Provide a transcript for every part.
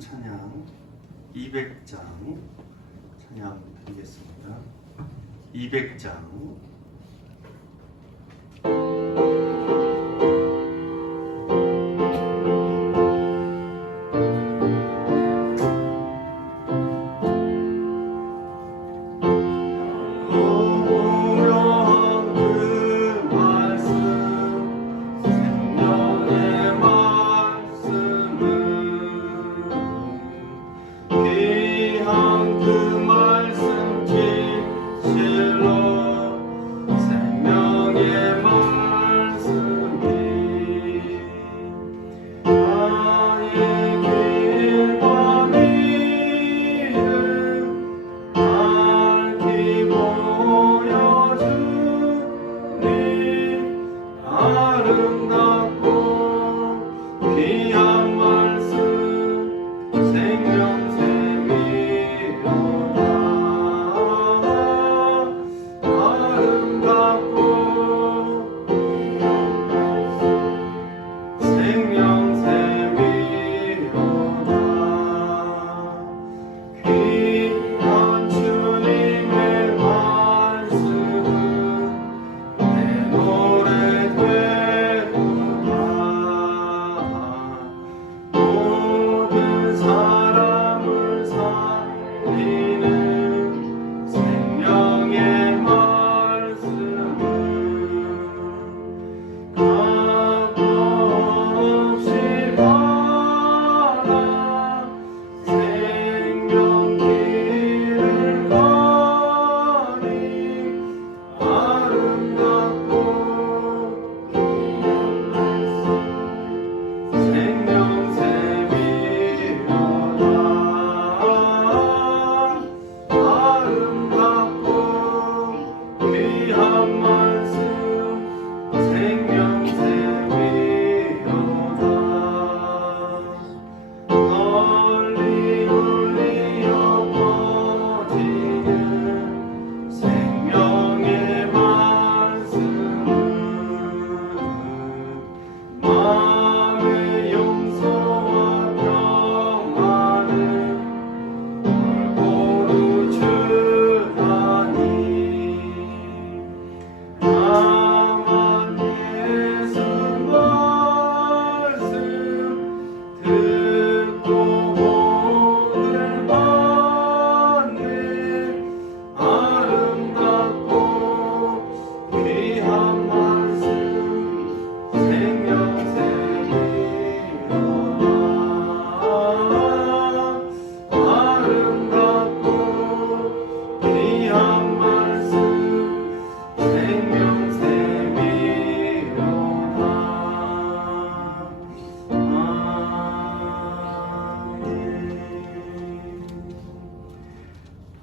찬양 200장 찬양 드리겠습니다. 200장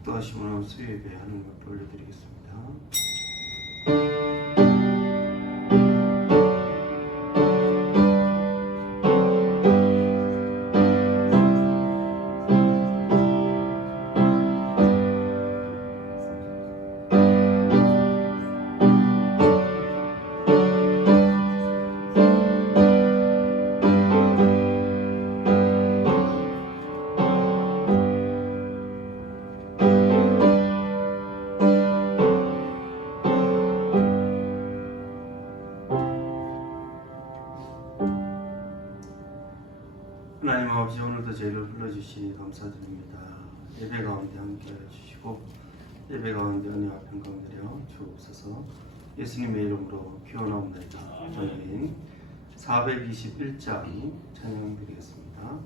또하시면 수요 예배하는 것도 올려드리겠습니다. 하나님 아버지, 오늘도 저희를 불러주시니 감사드립니다. 예배 가운데 함께 해주시고 예배 가운데 은혜와 평강 드려 주옵소서. 예수님의 이름으로 기원하옵나이다. 저희는 421장 찬양 드리겠습니다.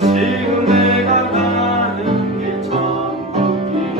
지금 내가 가는 길 천국이여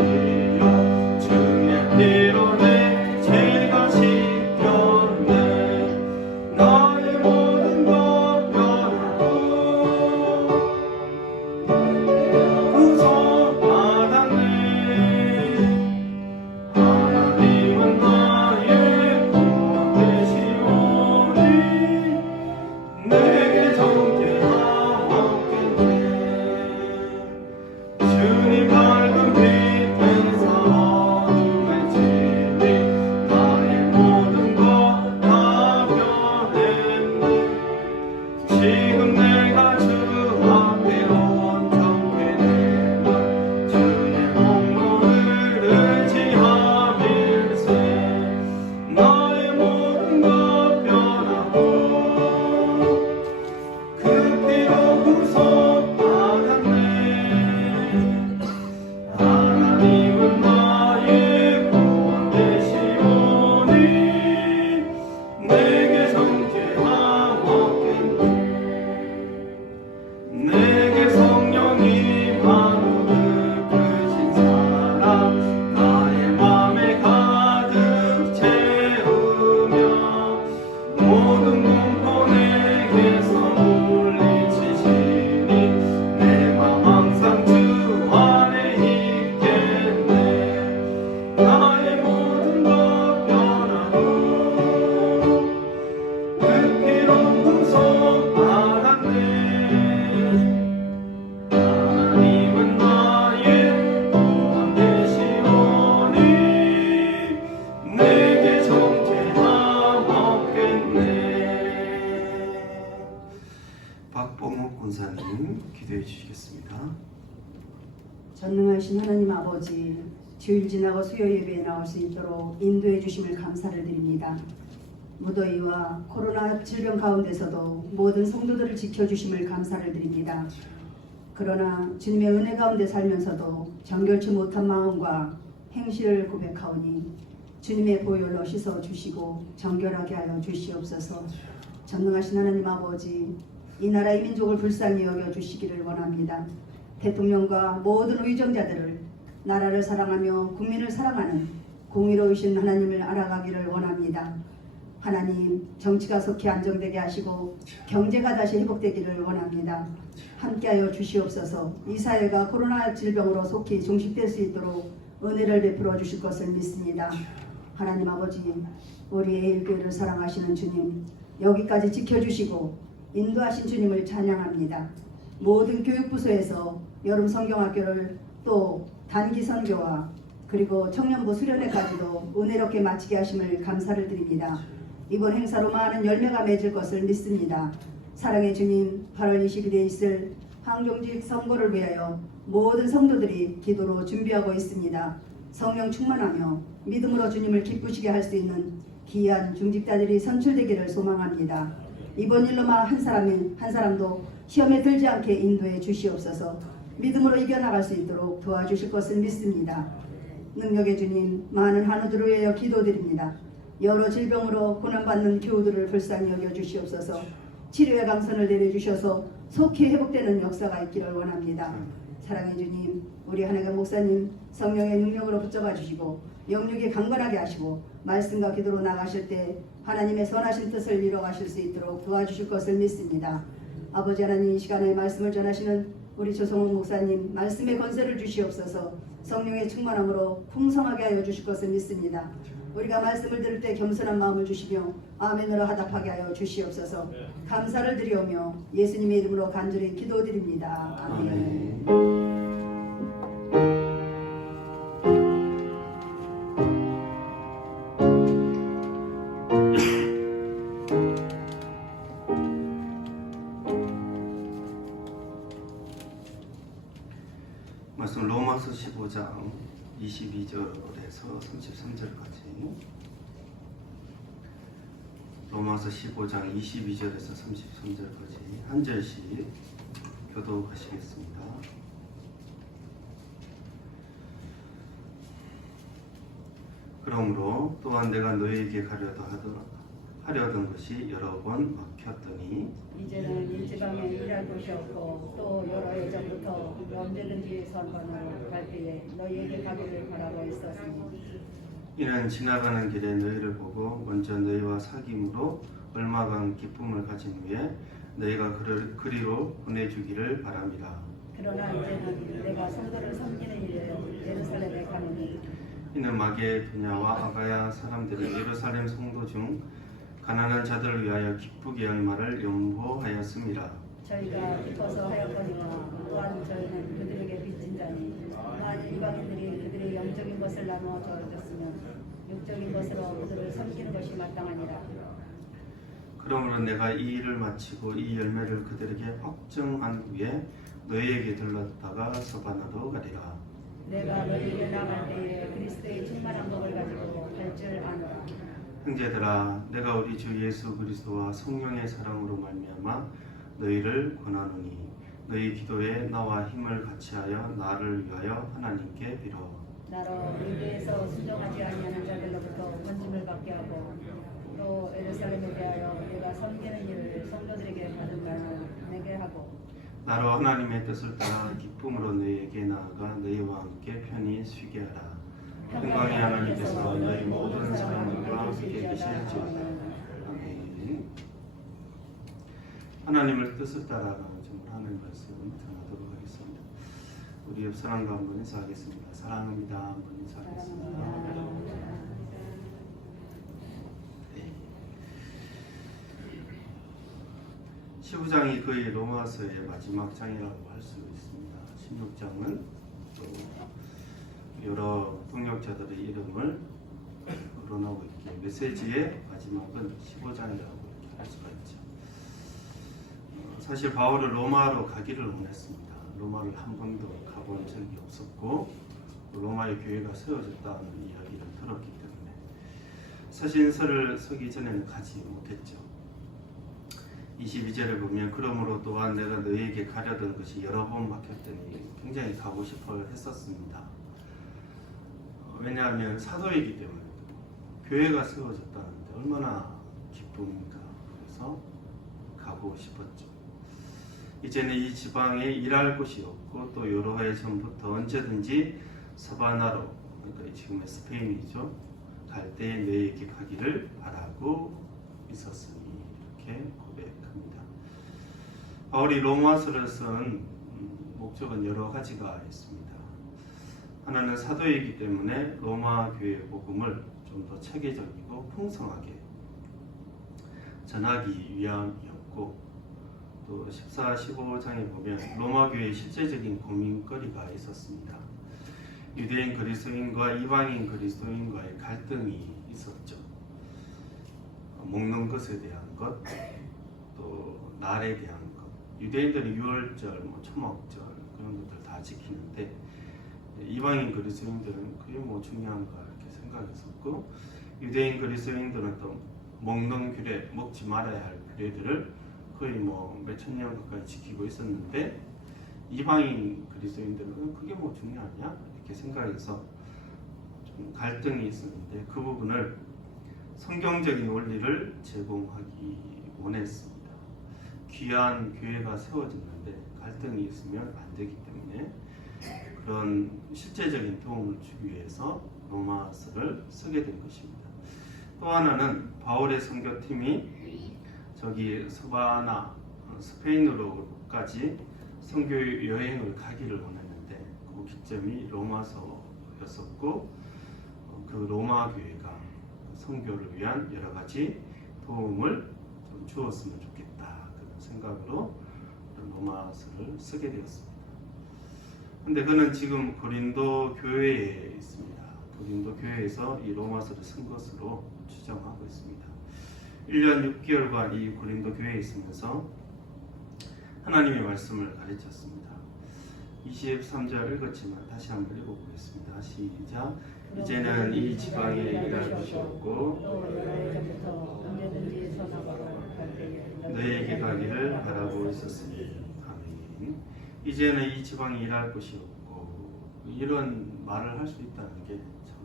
기도합니다. 전능하신 하나님 아버지, 주일 지나고 수요 예배에 나올 수 있도록 인도해 주심을 감사를 드립니다. 무더위와 코로나 질병 가운데서도 모든 성도들을 지켜주심을 감사를 드립니다. 그러나 주님의 은혜 가운데 살면서도 정결치 못한 마음과 행실을 고백하오니 주님의 보혈로 씻어주시고 정결하게 하여 주시옵소서. 전능하신 하나님 아버지, 이 나라 이 민족을 불쌍히 여겨주시기를 원합니다. 대통령과 모든 의정자들을 나라를 사랑하며 국민을 사랑하는 공의로우신 하나님을 알아가기를 원합니다. 하나님, 정치가 속히 안정되게 하시고 경제가 다시 회복되기를 원합니다. 함께하여 주시옵소서. 이 사회가 코로나 질병으로 속히 종식될 수 있도록 은혜를 베풀어 주실 것을 믿습니다. 하나님 아버지, 우리 에일교회를 사랑하시는 주님, 여기까지 지켜주시고 인도하신 주님을 찬양합니다. 모든 교육부서에서 여름 성경학교를 또 단기 선교와 그리고 청년부 수련회까지도 은혜롭게 마치게 하심을 감사를 드립니다. 이번 행사로 많은 열매가 맺을 것을 믿습니다. 사랑의 주님, 8월 20일에 있을 항종직 선거를 위하여 모든 성도들이 기도로 준비하고 있습니다. 성령 충만하며 믿음으로 주님을 기쁘시게 할 수 있는 귀한 중직자들이 선출되기를 소망합니다. 이번 일로만 한 사람도 시험에 들지 않게 인도해 주시옵소서. 믿음으로 이겨나갈 수 있도록 도와주실 것을 믿습니다. 능력의 주님, 많은 한우들을 위하여 기도드립니다. 여러 질병으로 고난받는 교우들을 불쌍히 여겨주시옵소서. 치료의 강선을 내려주셔서 속히 회복되는 역사가 있기를 원합니다. 사랑의 주님, 우리 한혜경 목사님 성령의 능력으로 붙잡아 주시고 영육이 강건하게 하시고 말씀과 기도로 나가실 때 하나님의 선하신 뜻을 이뤄가실 수 있도록 도와주실 것을 믿습니다. 아버지 하나님, 이 시간에 말씀을 전하시는 우리 조성훈 목사님 말씀의 권세를 주시옵소서. 성령의 충만함으로 풍성하게 하여 주실 것을 믿습니다. 우리가 말씀을 들을 때 겸손한 마음을 주시며 아멘으로 하답하게 하여 주시옵소서. 감사를 드리오며 예수님의 이름으로 간절히 기도드립니다. 아멘. 말씀 로마서 15장 22절에서 33절까지. 로마서 15장 22절에서 33절까지 한 절씩 교독하시겠습니다. 그러므로 또한 내가 너희에게 하려던 것이 여러 번 막혔더니 이제는 일지방에 일할 곳이 없고 또 여러 예전부터 언제든지 선반으로 갈 때에 너희에게 가기를 바라고 있었으니 이는 지나가는 길에 너희를 보고 먼저 너희와 사귐으로 얼마간 기쁨을 가진 후에 너희가 그리로 보내주기를 바랍니다. 그러나 이제는 내가 성도를 섬기는 일에 예루살렘에 가느니 이는 마게도냐와 아가야 사람들이 예루살렘 성도 중 가난한 자들을 위하여 기쁘게 할 말을 연보하였습니다. 저희가 기뻐서 하였거니와 또한 저희는 그들에게 빚진 자니 만일 이방인들이 그들의 영적인 것을 나누어 주었으면 육적인 것으로 그들을 섬기는 것이 마땅하니라. 그러므로 내가 이 일을 마치고 이 열매를 그들에게 확정한 후에 너희에게 들렀다가 서바나도 가리라. 내가 너희에게 나갈 때에 그리스도의 충만한 법을 가지고 갈 줄 아노라. 형제들아, 내가 우리 주 예수 그리스도와 성령의 사랑으로 말미암아 너희를 권하노니 너희 기도에 나와 힘을 같이하여 나를 위하여 하나님께 빌어. 나로 유대에서 순종하지 아니하는 자들로부터 건짐을 받게 하고 또 예루살렘에 대하여 내가 섬기는 일을 성도들에게 받은 바를 내게 하고 나로 하나님의 뜻을 따라 기쁨으로 너희에게 나아가 너희와 함께 편히 쉬게 하라. 평강의 하나님께서 너희 모든 사람들과 함께 계실지어다. 아멘. 하나님을 뜻을 따라 좀 하는 말씀 전하도록 하겠습니다. 우리 옆 사람과 한번 인사하겠습니다. 사랑합니다. 한번 인사하겠습니다. 네. 15장이 거의 로마서의 마지막 장이라고 할 수 있습니다. 16장은 또 여러 동역자들의 이름을 거론하고 있기에 메시지의 마지막은 15장이라고 할 수가 있죠. 사실 바울은 로마로 가기를 원했습니다. 로마를 한 번도 가본 적이 없었고 로마의 교회가 세워졌다는 이야기를 들었기 때문에 서신서를 쓰기 전에는 가지 못했죠. 22절에 보면 그러므로 또한 내가 너희에게 가려던 것이 여러 번 막혔더니 굉장히 가고 싶어 했었습니다. 왜냐하면 사도이기 때문에 교회가 세워졌다는데 얼마나 기쁩니까? 그래서 가고 싶었죠. 이제는 이 지방에 일할 곳이 없고 또 여러 해 전부터 언제든지 서바나로, 그러니까 지금의 스페인이죠, 갈 때 너희에게 가기를 바라고 있었으니 이렇게 고백합니다. 바울이 로마서를 쓴 목적은 여러 가지가 있습니다. 하나는 사도이기 때문에 로마 교회 복음을 좀 더 체계적이고 풍성하게 전하기 위함이었고, 또 14, 15장에 보면 로마 교회의 실제적인 고민거리가 있었습니다. 유대인 그리스도인과 이방인 그리스도인과의 갈등이 있었죠. 먹는 것에 대한 것, 또 날에 대한 것. 유대인들은 유월절, 초막절 그런 것들 다 지키는데 이방인 그리스도인들은 그게 중요한가 이렇게 생각했었고, 유대인 그리스도인들은 또 먹는 규례, 먹지 말아야 할 규례들을 거의 몇천 년 가까이 지키고 있었는데 이방인 그리스도인들은 그게 중요하냐 이렇게 생각해서 좀 갈등이 있었는데 그 부분을 성경적인 원리를 제공하기 원했습니다. 귀한 교회가 세워졌는데 갈등이 있으면 안 되기 때문에 그런 실제적인 도움을 주기 위해서 로마서를 쓰게 된 것입니다. 또 하나는 바울의 선교팀이 저기 서바나, 스페인으로까지 선교 여행을 가기를 원했는데 그 기점이 로마서였었고, 그 로마 교회가 선교를 위한 여러 가지 도움을 좀 주었으면 좋겠다 그런 생각으로 로마서를 쓰게 되었습니다. 근데 그는 지금 고린도 교회에 있습니다. 고린도 교회에서 이 로마서를 쓴 것으로 추정하고 있습니다. 1년 6개월간 이 고린도 교회에 있으면서 하나님의 말씀을 가르쳤습니다. 23절 읽었지만 다시 한번 읽어보겠습니다. 시작. 이제는 이 지방에 일할 것이 없고 너희에게 가기를 바라고 있었으니. 아멘. 이제는 이 지방에 일할 것이 없고, 이런 말을 할 수 있다는 게 참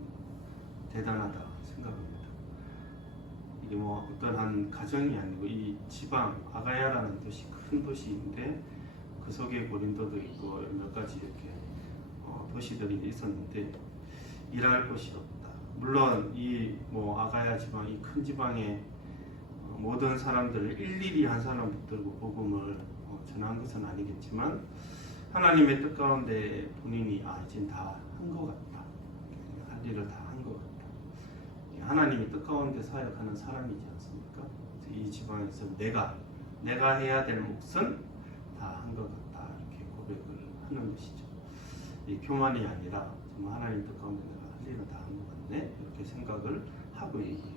대단하다 생각합니다. 이게 어떤 한 가정이 아니고 이 지방 아가야라는 도시, 큰 도시인데 그 속에 고린도도 있고 몇 가지 이렇게 도시들이 있었는데 일할 곳이 없다. 물론 이 아가야 지방, 이 큰 지방에 모든 사람들을 일일이 한 사람 붙들고 복음을 전한 것은 아니겠지만 하나님의 뜻 가운데 본인이 이젠 다 한 것 같다, 할 일을 다 한 것 같다, 하나님의 뜻 가운데 사역하는 사람이지 않습니까? 이 지방에서 내가 해야 될 몫은 다 한 것 같다 이렇게 고백을 하는 것이죠. 이 교만이 아니라 정말 하나님 뜻 가운데 내가 할 일은 다 한 것 같네 이렇게 생각을 하고 있는 거예요.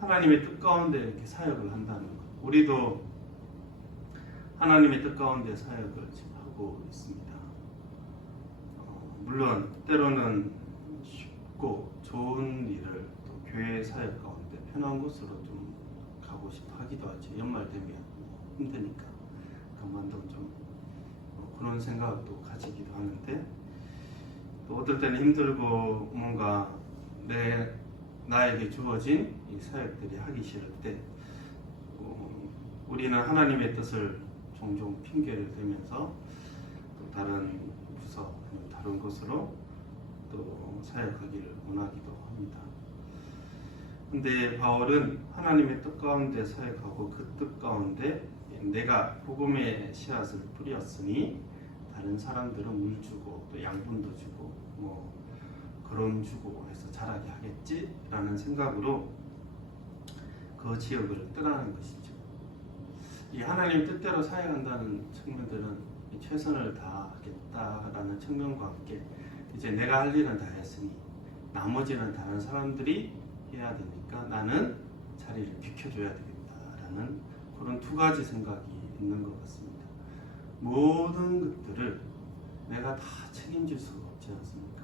하나님의 뜻 가운데 이렇게 사역을 한다는 것, 우리도 하나님의 뜻 가운데 사역을 지금 하고 있습니다. 물론 때로는 쉽고 좋은 일을 또 교회 사역 가운데 편한 곳으로 좀 가고 싶어 하기도 하죠. 연말 되면 힘드니까 그만두면 좀 그런 생각도 가지기도 하는데, 또 어떨 때는 힘들고 뭔가 나에게 주어진 이 사역들이 하기 싫을 때 우리는 하나님의 뜻을 종종 핑계를 대면서 또 다른 부서 아니면 다른 곳으로 또 사역하기를 원하기도 합니다. 근데 바울은 하나님의 뜻 가운데 사역하고 그 뜻 가운데 내가 복음의 씨앗을 뿌렸으니 다른 사람들은 물 주고 또 양분도 주고 그런 주고 해서 자라게 하겠지라는 생각으로 그 지역을 떠나는 것이죠. 이 하나님 뜻대로 사역한다는 측면들은 최선을 다하겠다라는 측면과 함께 이제 내가 할 일은 다 했으니 나머지는 다른 사람들이 해야 되니까 나는 자리를 비켜줘야 되겠다라는 그런 두 가지 생각이 있는 것 같습니다. 모든 것들을 내가 다 책임질 수가 없지 않습니까?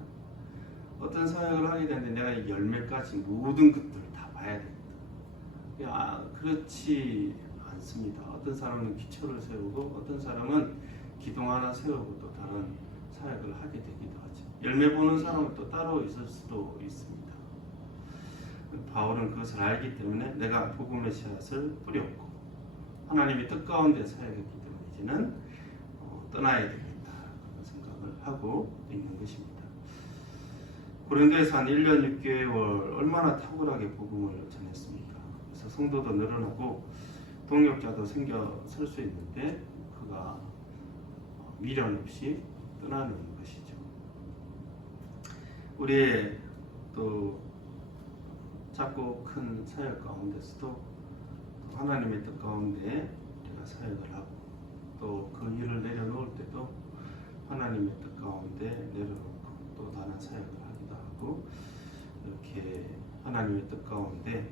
어떤 사역을 하게 되는데 내가 이 열매까지 모든 것들을 다 봐야 됩니다. 그렇지 않습니다. 어떤 사람은 기초를 세우고 어떤 사람은 기둥 하나 세우고 또 다른 사역을 하게 되기도 하죠. 열매 보는 사람은 또 따로 있을 수도 있습니다. 바울은 그것을 알기 때문에 내가 복음의 씨앗을 뿌렸고 하나님의 뜻 가운데 사역했기 때문에 이제는 떠나야 되겠다 그런 생각을 하고 있는 것입니다. 고린도에서 한 1년 6개월 얼마나 탁월하게 복음을 전했습니까? 그래서 성도도 늘어나고 동역자도 생겨 설 수 있는데 그가 미련 없이 떠나는 것이죠. 우리의 또 작고 큰 사역 가운데서도 하나님의 뜻 가운데 우리가 사역을 하고 또 그 일을 내려놓을 때도 하나님의 뜻 가운데 내려놓고 또 다른 사역을 하기도 하고 이렇게 하나님의 뜻 가운데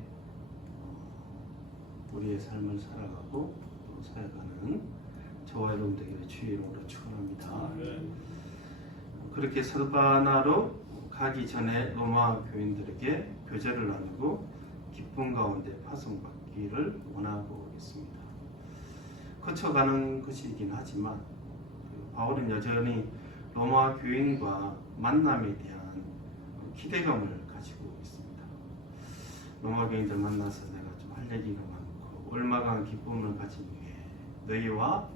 우리의 삶을 살아가고 또 사역하는 저와 여러분 되기를 주의 이름으로 축원합니다. 그렇게 설바나로 가기 전에 로마 교인들에게 교제를 나누고 기쁨 가운데 파송받기를 원하고 있습니다. 거쳐가는 것이긴 하지만 바울은 여전히 로마 교인과 만남에 대한 기대감을 가지고 있습니다. 로마 교인들 만나서 내가 좀 할 얘기가 많고 얼마간 기쁨을 가진 위해 너희와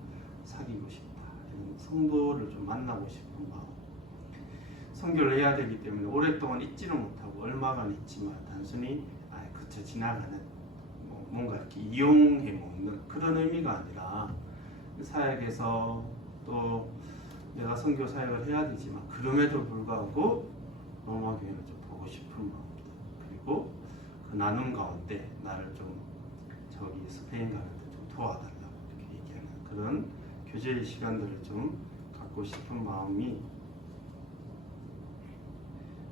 사귀고 싶다. 성도를 좀 만나고 싶은 마음. 선교를 해야 되기 때문에 오랫동안 있지는 못하고 얼마간 있지만 단순히 그쳐 지나가는 뭔가 이렇게 이용해 먹는 그런 의미가 아니라 사역에서 또 내가 선교 사역을 해야 되지만 그럼에도 불구하고 로마 교회를 좀 보고 싶은 마음들 그리고 그 나눔 가운데 나를 좀 저기 스페인 가는데 좀 도와달라고 이렇게 얘기하는 그런 교제의 시간들을 좀 갖고 싶은 마음이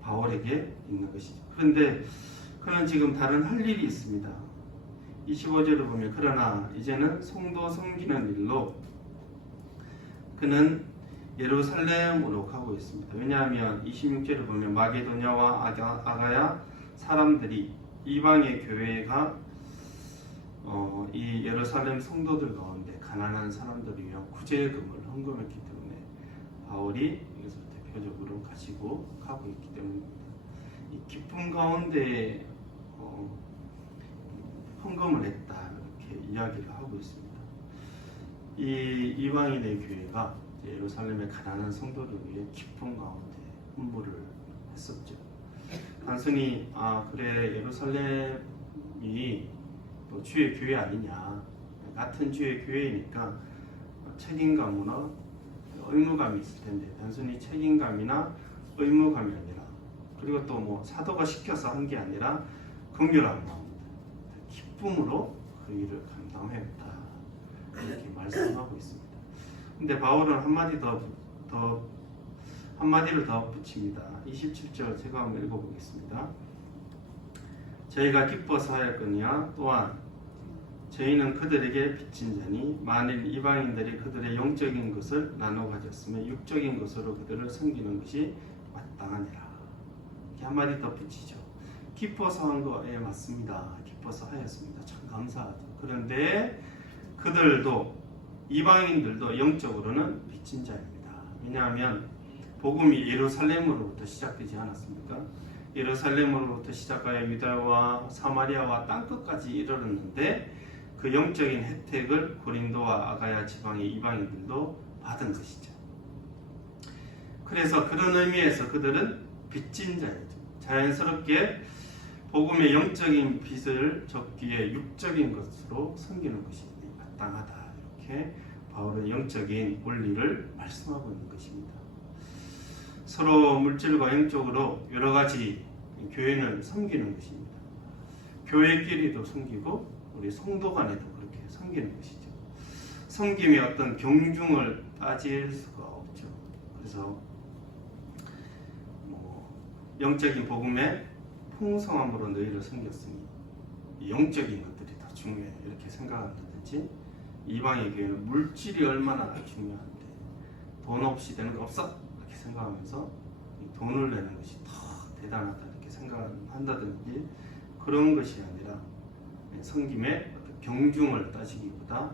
바울에게 있는 것이죠. 그런데 그는 지금 다른 할 일이 있습니다. 25절을 보면 그러나 이제는 성도 섬기는 일로 그는 예루살렘으로 가고 있습니다. 왜냐하면 26절을 보면 마게도냐와 아가야 사람들이 이방의 교회가 이 예루살렘 성도들 가운데 가난한 사람들을 위한 구제금을 헌금했기 때문에 바울이 이것을 대표적으로 가지고 가고 있기 때문입니다. 이 기쁨 가운데 헌금을 했다 이렇게 이야기를 하고 있습니다. 이 이방인의 교회가 예루살렘의 가난한 성도를 위해 기쁨 가운데 헌물을 했었죠. 단순히 그래 예루살렘이 또 주의 교회 아니냐 같은 주의 교회이니까 책임감이나 의무감이 있을 텐데 단순히 책임감이나 의무감이 아니라 그리고 또 뭐 사도가 시켜서 한 게 아니라 긍휼한 마음 기쁨으로 그 일을 감당했다 이렇게 말씀하고 있습니다. 근데 바울은 한마디를 더 붙입니다. 27절 제가 한번 읽어보겠습니다. 저희가 기뻐서 하였거니와 또한 저희는 그들에게 빚진 자니 만일 이방인들이 그들의 영적인 것을 나눠 가졌으면 육적인 것으로 그들을 섬기는 것이 마땅하니라. 이렇게 한마디 더 붙이죠. 기뻐서 한 거에 맞습니다. 기뻐서 하였습니다. 참 감사하죠. 그런데 그들도 이방인들도 영적으로는 빚진 자입니다. 왜냐하면 복음이 예루살렘으로부터 시작되지 않았습니까? 예루살렘으로부터 시작하여 유다와 사마리아와 땅끝까지 이르렀는데 그 영적인 혜택을 고린도와 아가야 지방의 이방인들도 받은 것이죠. 그래서 그런 의미에서 그들은 빚진 자이죠. 자연스럽게 복음의 영적인 빚을 졌기에 육적인 것으로 섬기는 것이 마땅하다. 이렇게 바울은 영적인 원리를 말씀하고 있는 것입니다. 서로 물질과 영적으로 여러 가지 교회는 섬기는 것입니다. 교회끼리도 섬기고 우리 성도 간에도 그렇게 섬기는 것이죠. 섬김의 어떤 경중을 따질 수가 없죠. 그래서 영적인 복음의 풍성함으로 너희를 섬겼으니 영적인 것들이 더 중요해 이렇게 생각한다든지 이방의 교회는 물질이 얼마나 중요한데 돈 없이 되는 거 없어 이렇게 생각하면서 이 돈을 내는 것이 더 대단하다 이렇게 생각한다든지 그런 것이 아니라 섬김의 어떤 경중을 따지기보다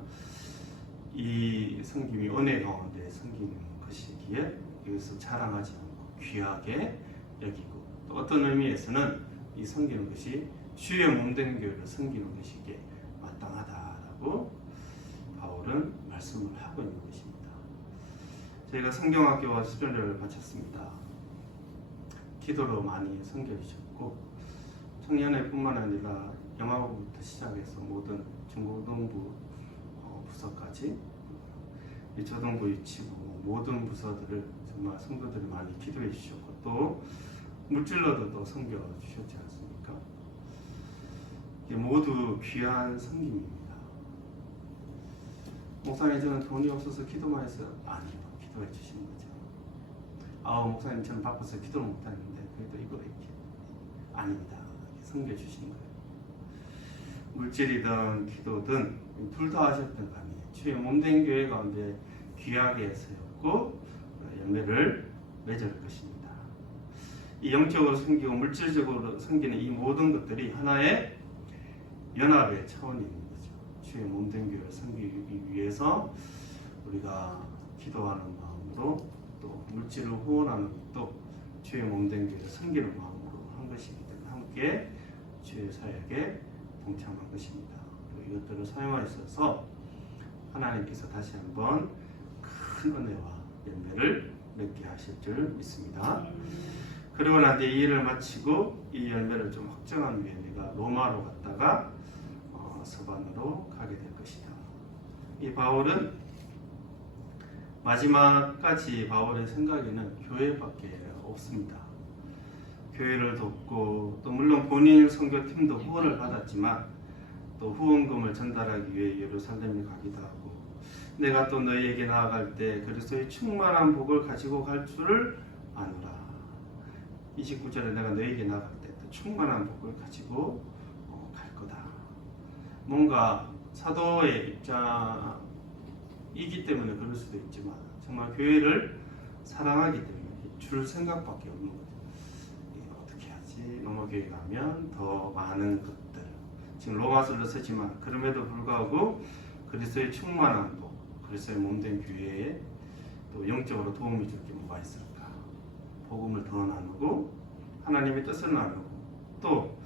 이 섬김이 은혜 가운데 섬기는 것이기에 이것을 자랑하지 않고 귀하게 여기고 또 어떤 의미에서는 이 섬기는 것이 주의 몸된 교회를 섬기는 것이기에 마땅하다라고 바울은 말씀을 하고 있는 것입니다. 저희가 성경학교와 수련회를 마쳤습니다. 기도로 많이 섬겨주셨고 청년회뿐만 아니라 영화부부터 시작해서 모든 중고등부 부서까지 초등부 유치부 모든 부서들을 정말 성도들이 많이 기도해 주셨고 또 물질로도 또 섬겨 주셨지 않습니까? 이게 모두 귀한 섬김입니다. 목사님 저는 돈이 없어서 기도만 했어요. 아니요, 기도해 주시는 거죠. 목사님 저는 바빠서 기도를 못하는데 그래도 이거 이렇게 아닙니다. 섬겨 주시는 거예요. 물질이든 기도든 둘 다 하셨던 거 아니에요. 주의 몸된 교회 가운데 귀하게 세웠고 열매를 맺을 것입니다. 이 영적으로 섬기고 물질적으로 섬기는 이 모든 것들이 하나의 연합의 차원이 있는 거죠. 주의 몸된 교회를 섬기기 위해서 우리가 기도하는 마음으로 또 물질을 후원하는 것도 주의 몸된 교회를 섬기는 마음으로 한 것이기 때문에 함께 주의 사역에 동참한 것입니다. 그리고 이것들을 사용하셔서 하나님께서 다시 한번 큰 은혜와 열매를 맺게 하실 줄 믿습니다. 그리고 난 뒤에 이 일을 마치고 이 열매를 좀 확정한 후에 내가 로마로 갔다가 서반으로 가게 될 것이다. 이 바울은 마지막까지 바울의 생각에는 교회밖에 없습니다. 교회를 돕고 또 물론 본인 선교팀도 후원을 받았지만 또 후원금을 전달하기 위해 예루살렘에 가기도 하고 내가 또 너희에게 나아갈 때 그리스도의 충만한 복을 가지고 갈 줄을 아노라. 29절에 내가 너희에게 나아갈 때 또 충만한 복을 가지고 갈 거다. 뭔가 사도의 입장이기 때문에 그럴 수도 있지만 정말 교회를 사랑하기 때문에 줄 생각밖에 없는 거죠. 어떻게 하지? 로마 교회 가면 더 많은 것들 지금 로마서를 쓰지만 그럼에도 불구하고 그리스도의 충만한 복, 그리스도의 몸된 교회에 또 영적으로 도움이 줄 게 뭐가 있을까? 복음을 더 나누고 하나님의 뜻을 나누고 또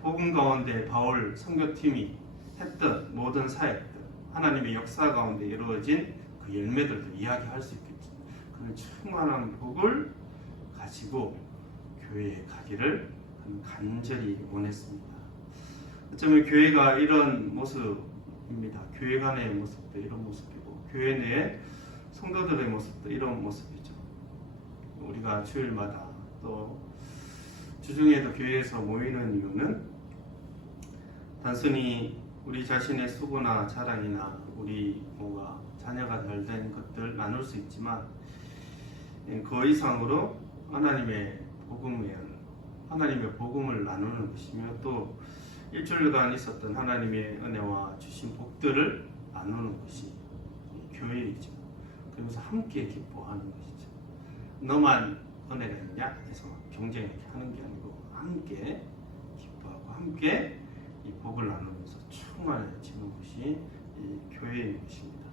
복음 가운데 바울 선교팀이 했던 모든 사역들 하나님의 역사 가운데 이루어진 그 열매들도 이야기할 수 있겠죠. 그런 충만한 복을 가지고 교회에 가기를 간절히 원했습니다. 어쩌면 교회가 이런 모습입니다. 교회 간의 모습도 이런 모습이고 교회 내의 성도들의 모습도 이런 모습이죠. 우리가 주일마다 또 주중에도 교회에서 모이는 이유는 단순히 우리 자신의 수고나 자랑이나 우리 뭔가 자녀가 잘 된 것들 나눌 수 있지만 그 이상으로 하나님의 복음을 나누는 것이며 또 일주일간 있었던 하나님의 은혜와 주신 복들을 나누는 것이 교회이죠. 그러면서 함께 기뻐하는 것이죠. 너만 은혜가 있냐 해서 경쟁 이렇게 하는 게 아니고 함께 기뻐하고 함께 이 복을 나누면서 충만해지는 것이 이 교회인 것입니다.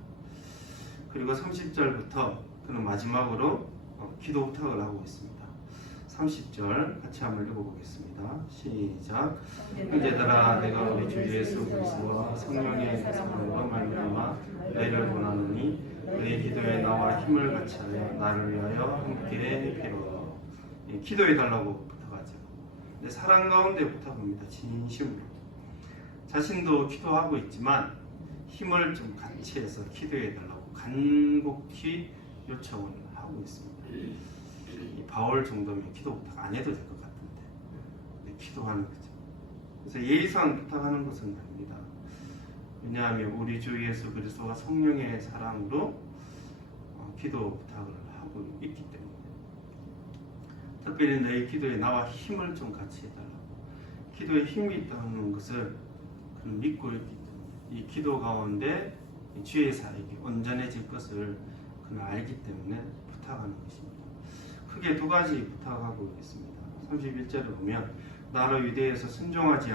그리고 30절부터 그는 마지막으로 기도 부탁을 하고 있습니다. 30절 같이 한번 읽어보겠습니다. 시작. 형제들아 내가 우리 주 예수 그리스도와 성령의 사랑으로 말미암아 너희를 원하노니 너희 기도에 나와 힘을 같이 하여 나를 위하여 함께 빌어. 기도해 달라고 부탁하죠. 근데 사랑 가운데 부탁합니다. 진심으로. 자신도 기도하고 있지만 힘을 좀 같이 해서 기도해 달라고 간곡히 요청을 하고 있습니다. 이 바울 정도면 기도 부탁 안 해도 될 것 같은데 기도하는 거죠. 그래서 예의상 부탁하는 것은 아닙니다. 왜냐하면 우리 주 예수 그리스도가 성령의 사랑으로 기도 부탁을 하고 있기 때문에 특별히 너희 기도에 나와 힘을 좀 같이 해달라고. 기도에 힘이 있다는 것을 그는 믿고 있기 때문에 이 기도 가운데 주의 사역이 온전해질 것을 그는 알기 때문에 부탁하는 것입니다. 크게 두 가지 부탁하고 있습니다. 31절을 보면 나로 유대에서 순종하지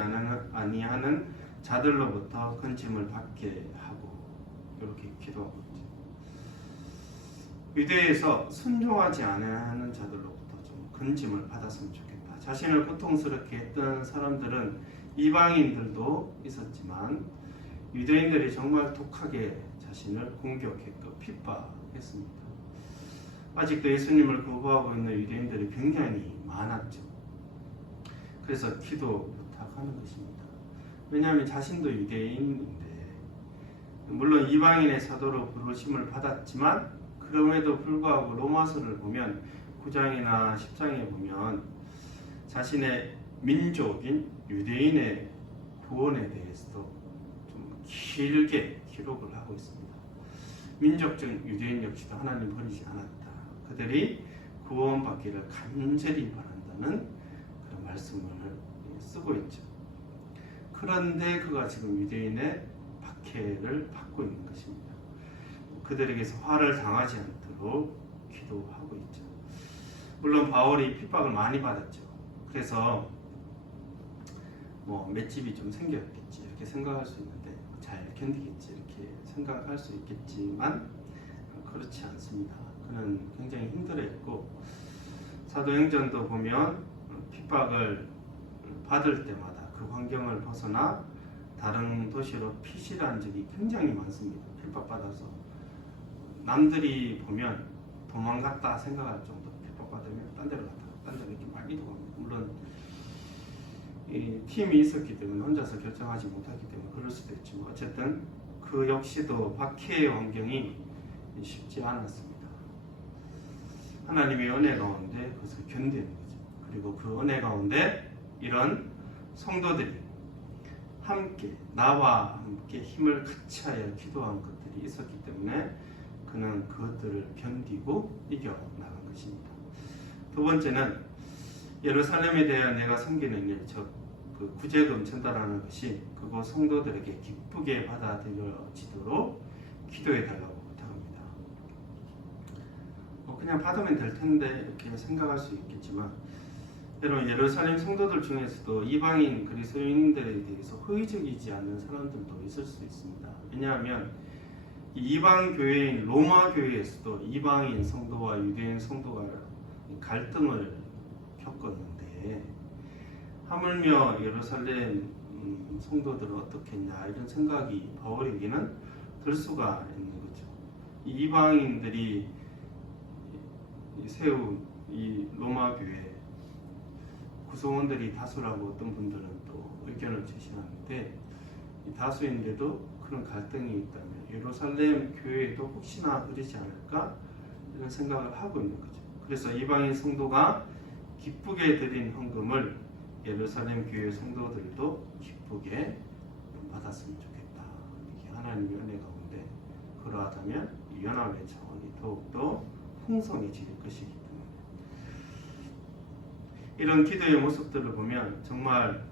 아니하는 자들로부터 건짐을 받게 하고 이렇게 기도하고 있죠. 유대에서 순종하지 아니하는 자들로부터 좀 건짐을 받았으면 좋겠다. 자신을 고통스럽게 했던 사람들은 이방인들도 있었지만 유대인들이 정말 독하게 자신을 공격했고 핍박했습니다. 아직도 예수님을 거부하고 있는 유대인들이 굉장히 많았죠. 그래서 기도 부탁하는 것입니다. 왜냐하면 자신도 유대인인데 물론 이방인의 사도로 부르심을 받았지만 그럼에도 불구하고 로마서를 보면 9장이나 10장에 보면 자신의 민족인 유대인의 구원에 대해서도 좀 길게 기록을 하고 있습니다. 민족적 유대인 역시도 하나님 버리지 않았다. 그들이 구원받기를 간절히 바란다는 그런 말씀을 쓰고 있죠. 그런데 그가 지금 유대인의 박해를 받고 있는 것입니다. 그들에게서 화를 당하지 않도록 기도하고 있죠. 물론 바울이 핍박을 많이 받았죠. 그래서 맷집이 좀 생겼겠지 이렇게 생각할 수 있는데 잘 견디겠지 이렇게 생각할 수 있겠지만 그렇지 않습니다. 그는 굉장히 힘들어했고 사도행전도 보면 핍박을 받을 때마다 그 환경을 벗어나 다른 도시로 피신한 적이 굉장히 많습니다. 핍박받아서 남들이 보면 도망갔다 생각할 정도 핍박받으면 딴 데로 갔다 딴 데로 이렇게 막 이동합니다. 물론 이 팀이 있었기 때문에 혼자서 결정하지 못했기 때문에 그럴 수도 있지만 어쨌든 그 역시도 박해의 환경이 쉽지 않았습니다. 하나님의 은혜 가운데 그것을 견디는 거죠. 그리고 그 은혜 가운데 이런 성도들이 함께 나와 함께 힘을 같이 하여 기도한 것들이 있었기 때문에 그는 그것들을 견디고 이겨나간 것입니다. 두 번째는 예루살렘에 대하여 내가 섬기는 일, 즉 그 구제금 전달하는 것이 그곳 성도들에게 기쁘게 받아들여지도록 기도해 달라고 부탁합니다. 그냥 받으면 될 텐데 이렇게 생각할 수 있겠지만 여러분 예루살렘 성도들 중에서도 이방인 그리스도인들에 대해서 호의적이지 않는 사람들도 있을 수 있습니다. 왜냐하면 이방 교회인 로마 교회에서도 이방인 성도와 유대인 성도가 갈등을 겪었는데 하물며 예루살렘 성도들은 어떻겠냐 이런 생각이 바울에게는 들 수가 있는 거죠. 이방인들이 세운 이 로마 교회 구성원들이 다수라고 어떤 분들은 또 의견을 제시하는데 다수인데도 그런 갈등이 있다면 예루살렘 교회도 혹시나 그러지 않을까 이런 생각을 하고 있는 거죠. 그래서 이방인 성도가 기쁘게 드린 헌금을 예루살렘 교회 성도들도 기쁘게 받았으면 좋겠다. 이게 하나님의 은혜 가운데 그러하다면 이 연합의 차원이 더욱더 풍성해질 것이기 때문에 이런 기도의 모습들을 보면 정말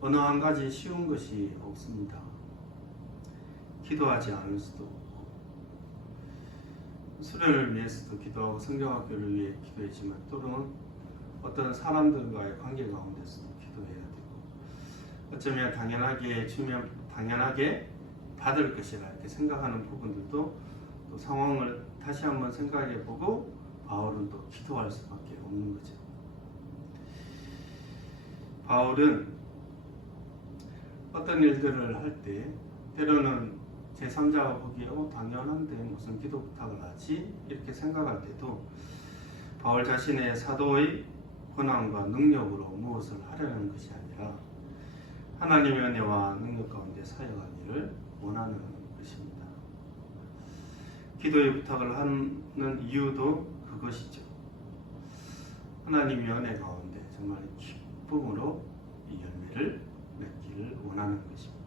어느 한 가지 쉬운 것이 없습니다. 기도하지 않을 수도 없고 수련을 위해서도 기도하고 성경학교를 위해 기도했지만 또는 어떤 사람들과의 관계 가운데서도 기도해야 되고 어쩌면 당연하게 주면 당연하게 받을 것이라 이렇게 생각하는 부분들도 또 상황을 다시 한번 생각해보고 바울은 또 기도할 수밖에 없는 거죠. 바울은 어떤 일들을 할 때 때로는 제3자가 보기에 당연한데 무슨 기도 부탁을 하지? 이렇게 생각할 때도 바울 자신의 사도의 권한과 능력으로 무엇을 하려는 것이 아니라 하나님의 은혜와 능력 가운데 사역하기를 원하는 것입니다. 기도의 부탁을 하는 이유도 그것이죠. 하나님의 은혜 가운데 정말 기쁨으로 이 열매를 맺기를 원하는 것입니다.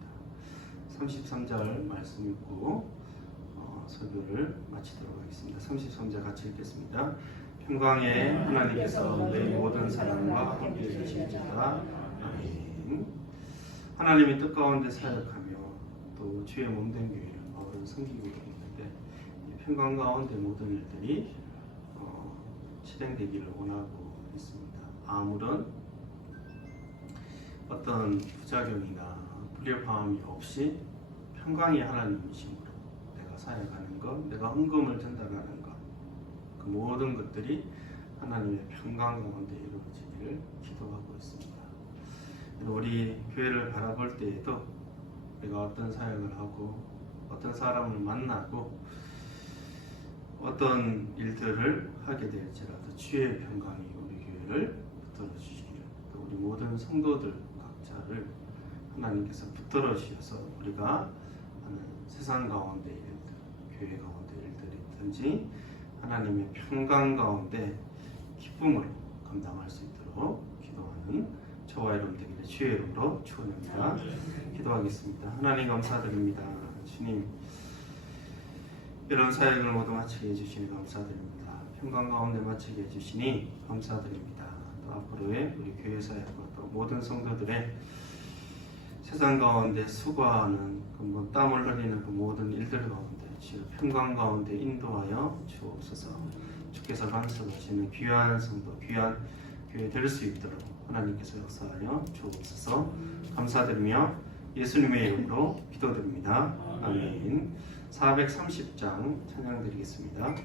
33절 말씀 읽고 설교를 마치도록 하겠습니다. 33절 같이 읽겠습니다. 평강의 하나님께서 너희 모든 사람과 함께 계십니다. 아멘. 하나님의 뜻 가운데 사역하며 또 주의 몸된 교회를 바울은 섬기고 있는데 이 평강 가운데 모든 일들이 실행되기를 원하고 있습니다. 아무런 어떤 부작용이나 불협화음이 없이 평강이 하나님이심으로 내가 사역하는 것, 내가 헌금을 전달하는 것, 그 모든 것들이 하나님의 평강 가운데 이루어지기를 기도하고 있습니다. 우리 교회를 바라볼 때에도 내가 어떤 사역을 하고 어떤 사람을 만나고 어떤 일들을 하게 될지라도 주의 평강이 우리 교회를 붙들어 주시기를, 또 우리 모든 성도들 각자를 하나님께서 붙들어 주셔서 우리가 하는 세상 가운데 일들, 교회 가운데 일들이든지 하나님의 평강 가운데 기쁨으로 감당할 수 있도록 기도하는 저와 여러분 되기를 주의 이름으로 축원합니다. 기도하겠습니다. 하나님 감사드립니다. 주님, 이런 사역을 모두 마치게 해주시니 감사드립니다. 평강 가운데 마치게 해주시니 감사드립니다. 또 앞으로의 우리 교회 사역과 또 모든 성도들의 세상 가운데 수고하는 땀을 흘리는 그 모든 일들 가운데 주의 평강 가운데 인도하여 주옵소서. 주께서 간섭하시는 귀한 성도, 귀한 교회 될 수 있도록 하나님께서 역사하여 주옵소서. 감사드리며 예수님의 이름으로 기도드립니다. 아멘. 430장 찬양 드리겠습니다.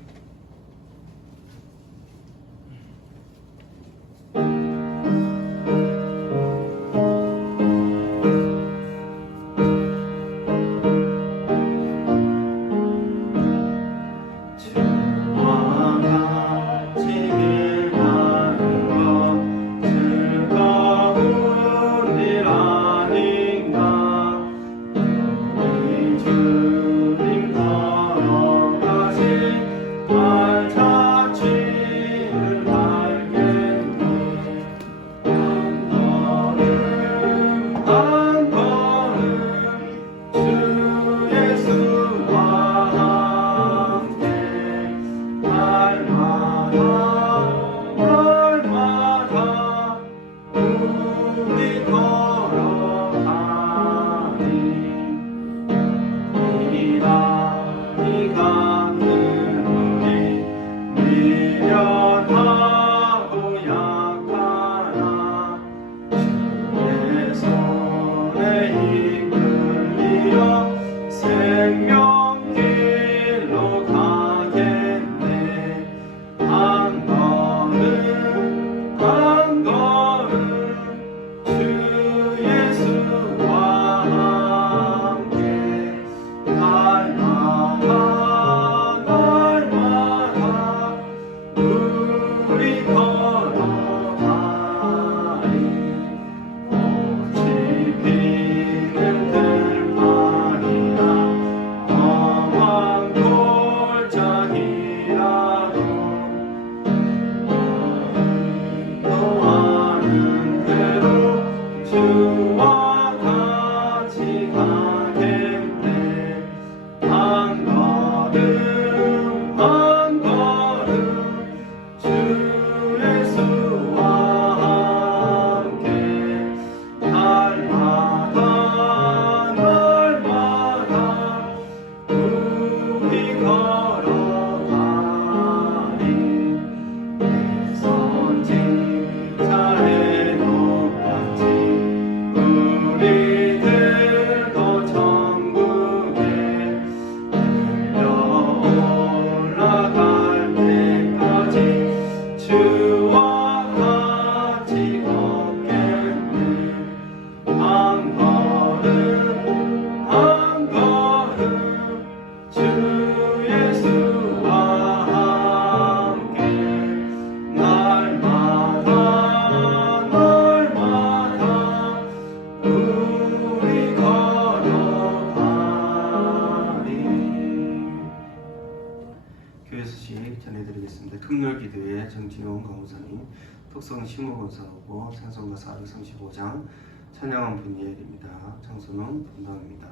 특별기도회 정진용 강우사님, 톡성 심우건사하고 찬송가 435장 찬양한 분예일입니다. 장소는 분당입니다.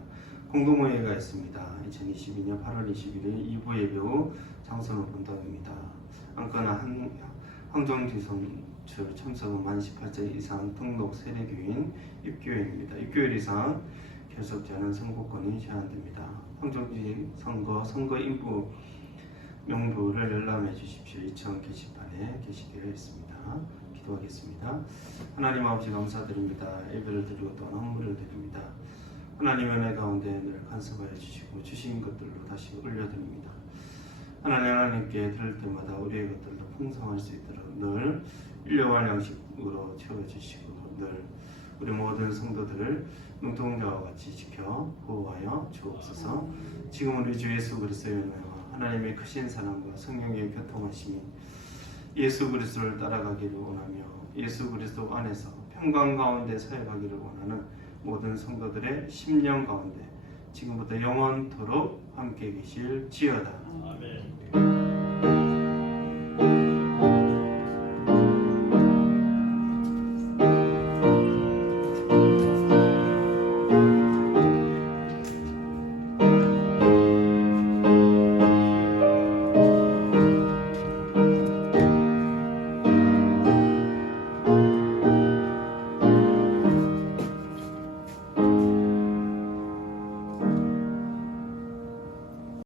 공동모예가 있습니다. 2022년 8월 21일 2부 예배 후 장소는 분당입니다. 안건은 황정지성 주 참석은 만 18세 이상 등록 세례교인 입교인입니다. 6개월 이상 결석자는 선거권이 제한됩니다. 황정지 선거 인부 명부를 열람해 주십시오. 2천 게시판에 게시되어 있습니다. 기도하겠습니다. 하나님 아버지 감사드립니다. 예배를 드리고 또 헌물을 드립니다. 하나님 은혜 가운데 늘 간섭하여 주시고 주신 것들로 다시 올려드립니다. 하나님께 드릴 때마다 우리의 것들도 풍성할 수 있도록 늘 일용할 양식으로 채워주시고 늘 우리 모든 성도들을 눈동자와 같이 지켜 보호하여 주옵소서. 지금 우리 주 예수 그리스도의 은혜와 하나님의 크신 사랑과 성령의 교통하심이 예수 그리스도를 따라가기를 원하며 예수 그리스도 안에서 평강 가운데 사역하기를 원하는 모든 성도들의 심령 가운데 지금부터 영원토록 함께 계실지어다. 아멘.